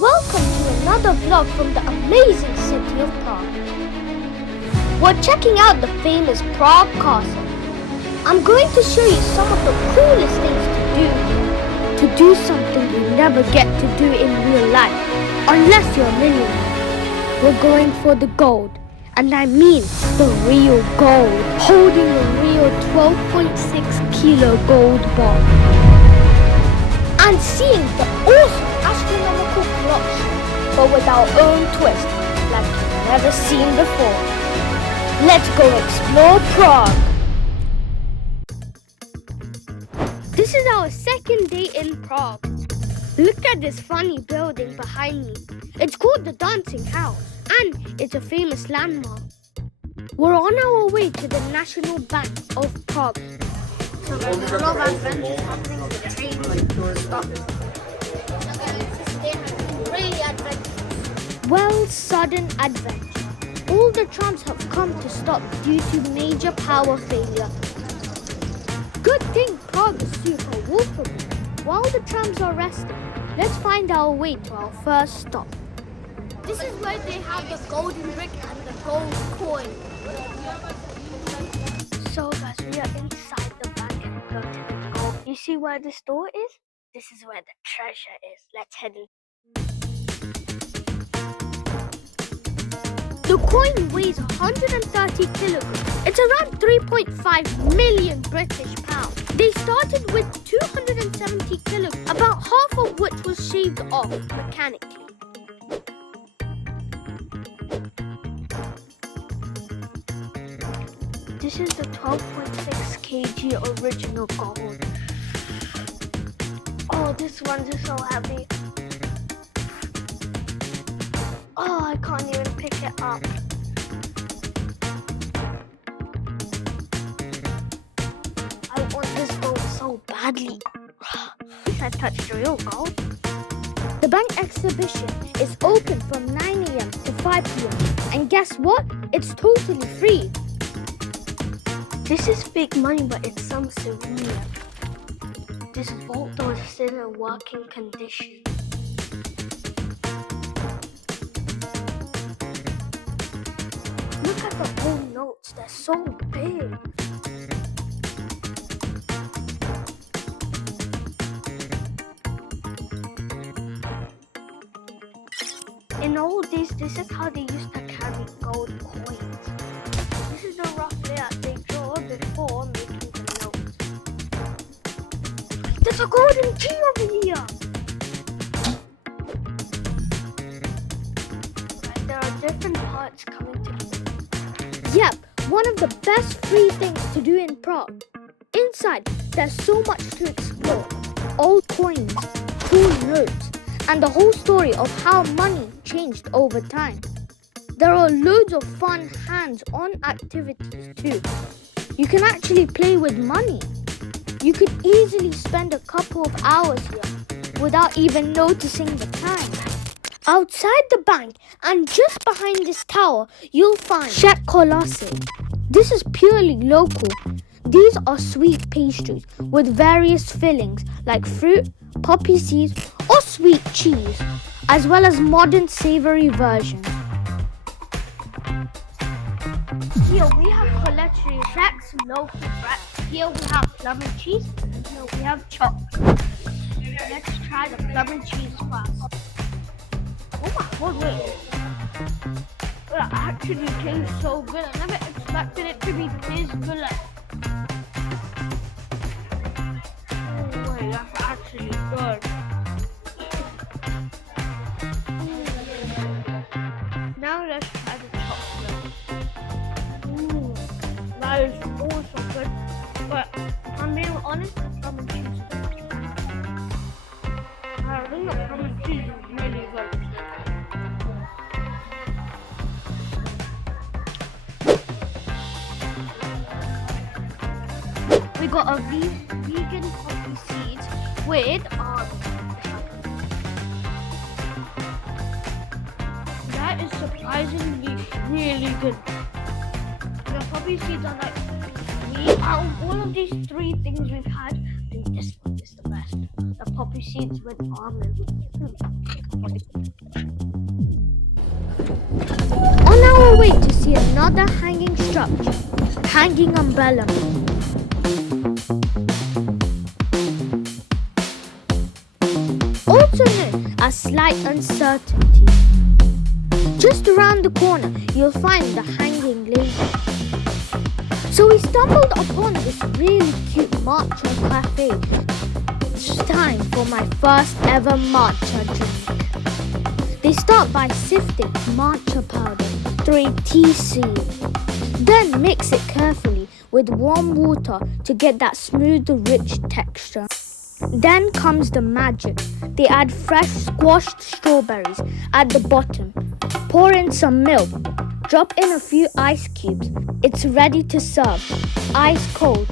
Welcome to another vlog from the amazing city of Prague. We're checking out the famous Prague Castle. I'm going to show you some of the coolest things to do here. To do something you never get to do in real life, unless you're a millionaire. We're going for the gold, and I mean the real gold, holding a real 12.6 kilo gold bar. And seeing the awesome Astronomical Clock show, but with our own twist, like you've never seen before. Let's go explore Prague. This is our second day in Prague. Look at this funny building behind me. It's called the Dancing House, and it's a famous landmark. We're on our way to the National Bank of Prague. So there's a lot of adventures happening with the train, like stuff. Really adventurous. Well, sudden adventure. All the trams have come to stop due to major power failure. Good thing Prague is super walkable. While the trams are resting, let's find our way to our first stop. This is where they have the golden brick and the gold coin. So guys, we are inside the bank and go to the gold. You see where this door is? This is where the treasure is. Let's head in. The coin weighs 130 kilograms. It's around 3.5 million British pounds. They started with 270 kilograms, about half of which was shaved off mechanically. This is the 12.6 kg original gold. Oh, this one's so heavy. Oh, I can't even pick it up. I want this gold so badly. I touched real gold. The bank exhibition is open from 9 a.m. to 5 p.m. And guess what? It's totally free. This is fake money, but it's some souvenir. This vault though is still in working condition. Look at the old notes, they're so big. In old days, this is how they used to carry gold coins. This is the rough layout they drew before making the notes. There's a golden key over here! Right, there are different parts coming together. Yep, one of the best free things to do in Prague. Inside, there's so much to explore. Old coins, cool notes, and the whole story of how money changed over time. There are loads of fun hands-on activities too. You can actually play with money. You could easily spend a couple of hours here without even noticing the time. Outside the bank and just behind this tower, you'll find Czech. This is purely local. These are sweet pastries with various fillings like fruit, poppy seeds, or sweet cheese, as well as modern savory versions. Here we have Colettery snacks, local bread. Here we have plum and cheese. Here we have chocolate. Let's try the plum and cheese first. Oh my god, wait. That actually tastes so good. I never expected it to be this good. Oh wait, that's actually good. Now let's try the chocolate. That is also good, but if I'm being honest, the plum and cheese is much better. I think the plum and cheese is really good. We got a vegan poppy seeds with that is surprisingly really good. The poppy seeds are like sweet. Out of all of these three things we've had, I think this one is the best. The poppy seeds with almond. On our way to see another hanging structure, hanging umbrella. Also known as slight uncertainty. Just around the corner, you'll find the hanging lady. So we stumbled upon this really cute matcha cafe. It's time for my first ever matcha drink. They start by sifting matcha powder through a tea sieve. Then mix it carefully with warm water to get that smooth, rich texture. Then comes the magic. They add fresh squashed strawberries at the bottom. Pour in some milk. Drop in a few ice cubes. It's ready to serve. Ice cold.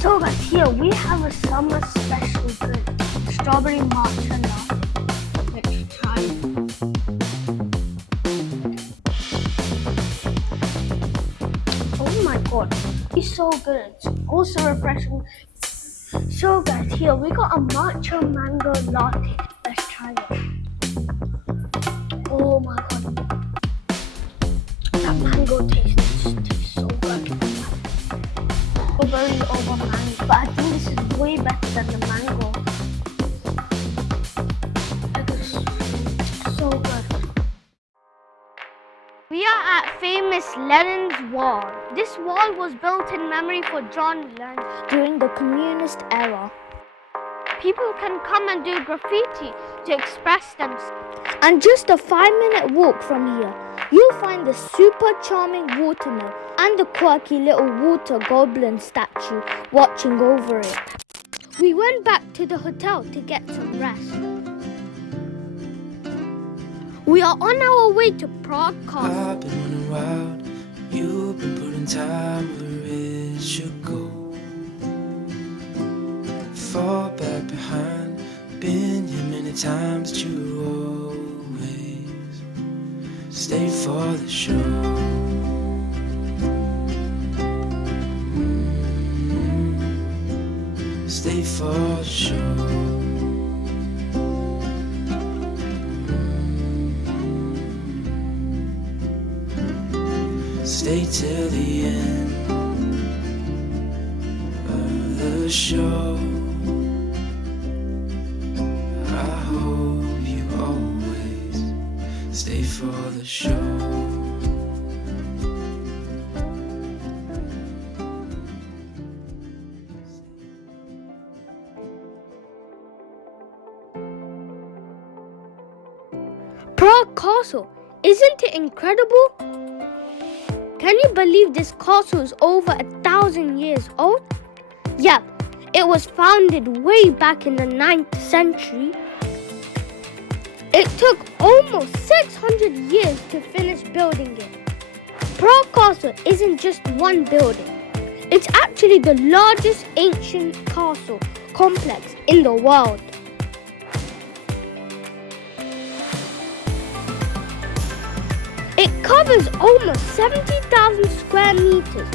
So guys, here we have a summer special drink. Strawberry matcha latte. Let's try it. Oh my god, it's so good. It's also refreshing. So guys, here we got a matcha mango latte. Let's try it. Oh my god. That mango tastes so good. Strawberry over mango, but I think this is way better than the mango. It's so good. We are at famous Lennon's Wall. This wall was built in memory for John Lennon during the communist era. People can come and do graffiti to express themselves. And just a 5-minute walk from here, you'll find the super charming watermill and the quirky little water goblin statue watching over it. We went back to the hotel to get some rest. We are on our way to Prague Castle. I've been running wild, you've been putting time where it should go. Fall back behind, been here many times, but you always stay for the show. Stay for the show. Stay till the end of the show. I hope you always stay for the show. Prague Castle, isn't it incredible? Can you believe this castle is over 1,000 years old? Yep, it was founded way back in the 9th century. It took almost 600 years to finish building it. Prague Castle isn't just one building. It's actually the largest ancient castle complex in the world. It covers almost 70,000 square meters.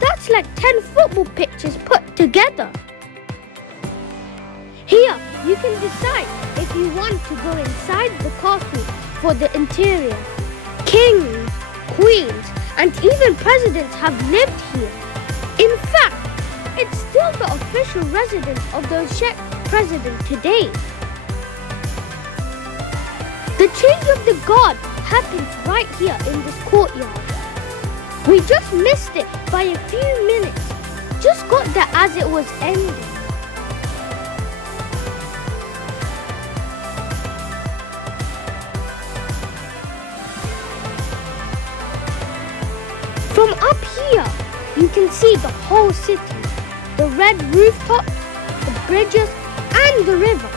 That's like 10 football pitches put together. Here, you can decide if you want to go inside the castle for the interior. Kings, queens, and even presidents have lived here. In fact, it's still the official residence of the Czech president today. The change of the guard happens right here in this courtyard. We just missed it by a few minutes. Just got there as it was ending. From up here, you can see the whole city, the red rooftops, the bridges, and the river.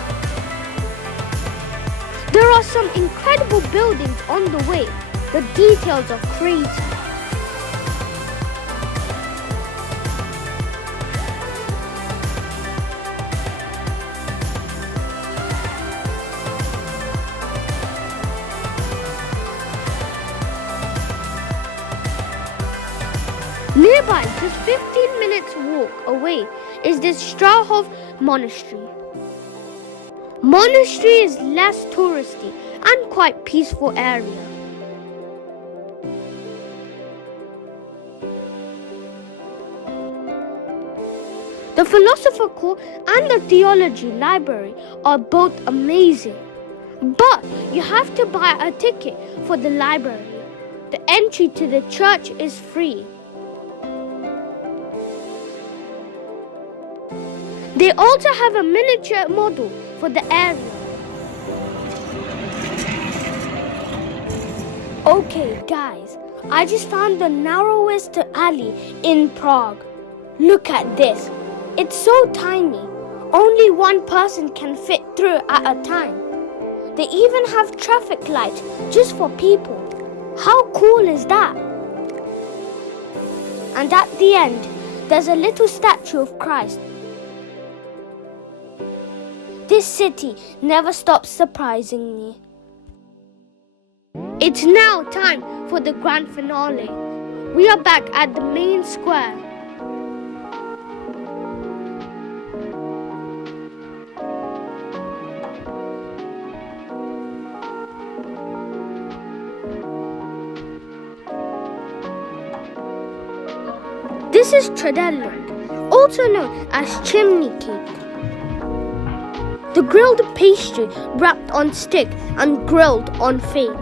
There are some incredible buildings on the way. The details are crazy. Nearby, just 15 minutes walk away, is this Strahov Monastery. Monastery is less touristy and quite peaceful area. The philosophical and the theology library are both amazing, but you have to buy a ticket for the library. The entry to the church is free. They also have a miniature model for the area. Okay guys, I just found the narrowest alley in Prague. Look at this. It's so tiny. Only one person can fit through at a time. They even have traffic lights just for people. How cool is that? And at the end, there's a little statue of Christ. This city never stops surprising me. It's now time for the grand finale. We are back at the main square. This is Tredelland, also known as chimney cake. The grilled pastry wrapped on stick and grilled on flame.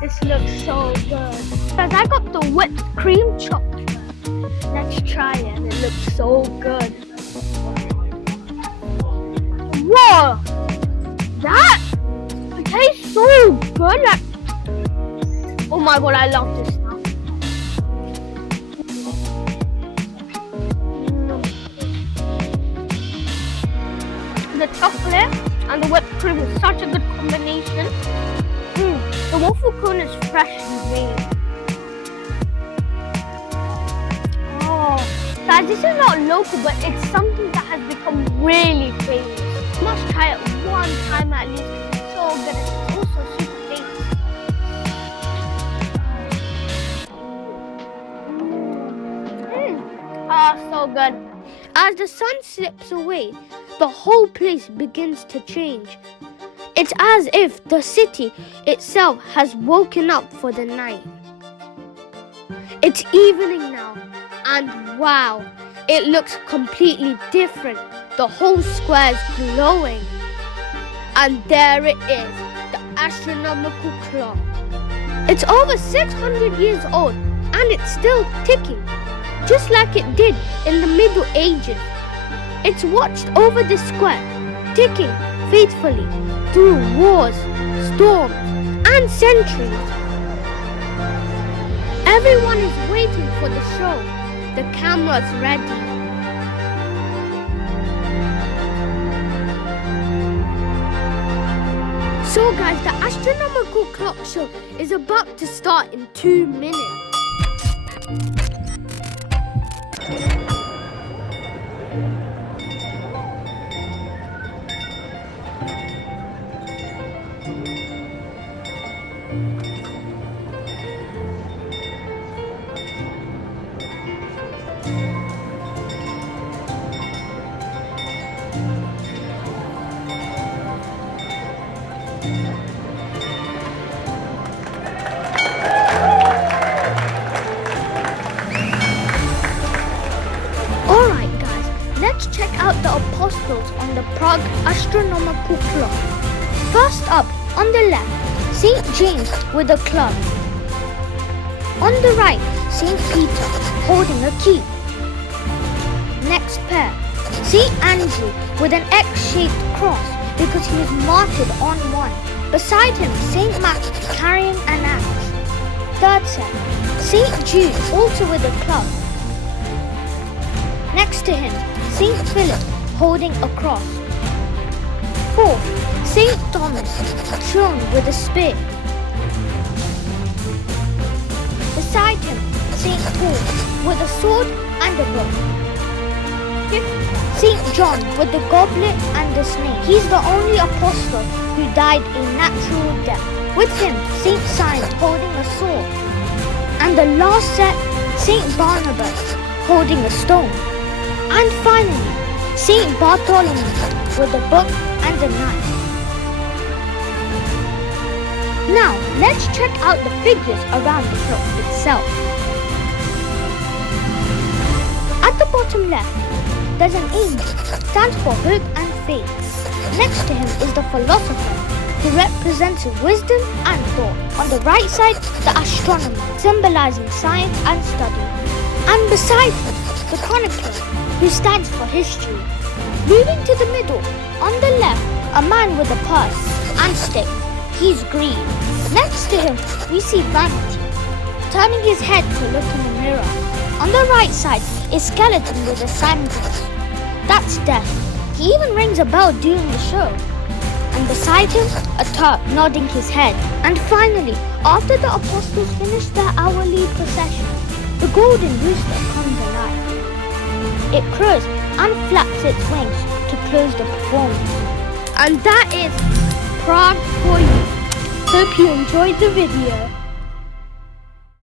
This looks so good. Guys, I got the whipped cream chocolate. Let's try it. It looks so good. Whoa! That tastes so good. Oh my god, I love this now. The chocolate and the whipped cream is such a good combination. The waffle cone is freshly made. Oh, guys, this is not local, but it's something that has become really famous. You must try it one time at least. It's so good. It's also super famous. So good. As the sun slips away, the whole place begins to change. It's as if the city itself has woken up for the night. It's evening now, and wow, it looks completely different. The whole square is glowing. And there it is, the astronomical clock. It's over 600 years old, and it's still ticking, just like it did in the Middle Ages. It's watched over the square, ticking faithfully through wars, storms, and centuries. Everyone is waiting for the show. The camera's ready. So guys, the astronomical clock show is about to start in 2 minutes. Let's check out the apostles on the Prague Astronomical Clock. First up, on the left, St. James with a club. On the right, St. Peter holding a key. Next pair, St. Andrew with an X-shaped cross because he was martyred on one. Beside him, St. Matt carrying an axe. Third set, St. Jude also with a club. Next to him, St. Philip holding a cross. Fourth, St. Thomas shown with a spear. Beside him, St. Paul with a sword and a bow. Fifth, St. John with the goblet and the snake. He's the only apostle who died a natural death. With him, St. Simon holding a sword. And the last set, St. Barnabas holding a stone. And finally, Saint Bartholomew with a book and a knife. Now, let's check out the figures around the clock itself. At the bottom left, there's an angel, stands for hope and faith. Next to him is the philosopher, who represents wisdom and thought. On the right side, the astronomer, symbolizing science and study. And beside him, the chronicler, who stands for history. Moving to the middle, on the left, a man with a purse and stick. He's green. Next to him, we see vanity, turning his head to look in the mirror. On the right side is skeleton with a signpost. That's death. He even rings a bell during the show. And beside him, a Turk nodding his head. And finally, after the apostles finish their hourly procession, the golden rooster comes alive. It crows and flaps its wings to close the performance. And that is Prague for you. Hope you enjoyed the video.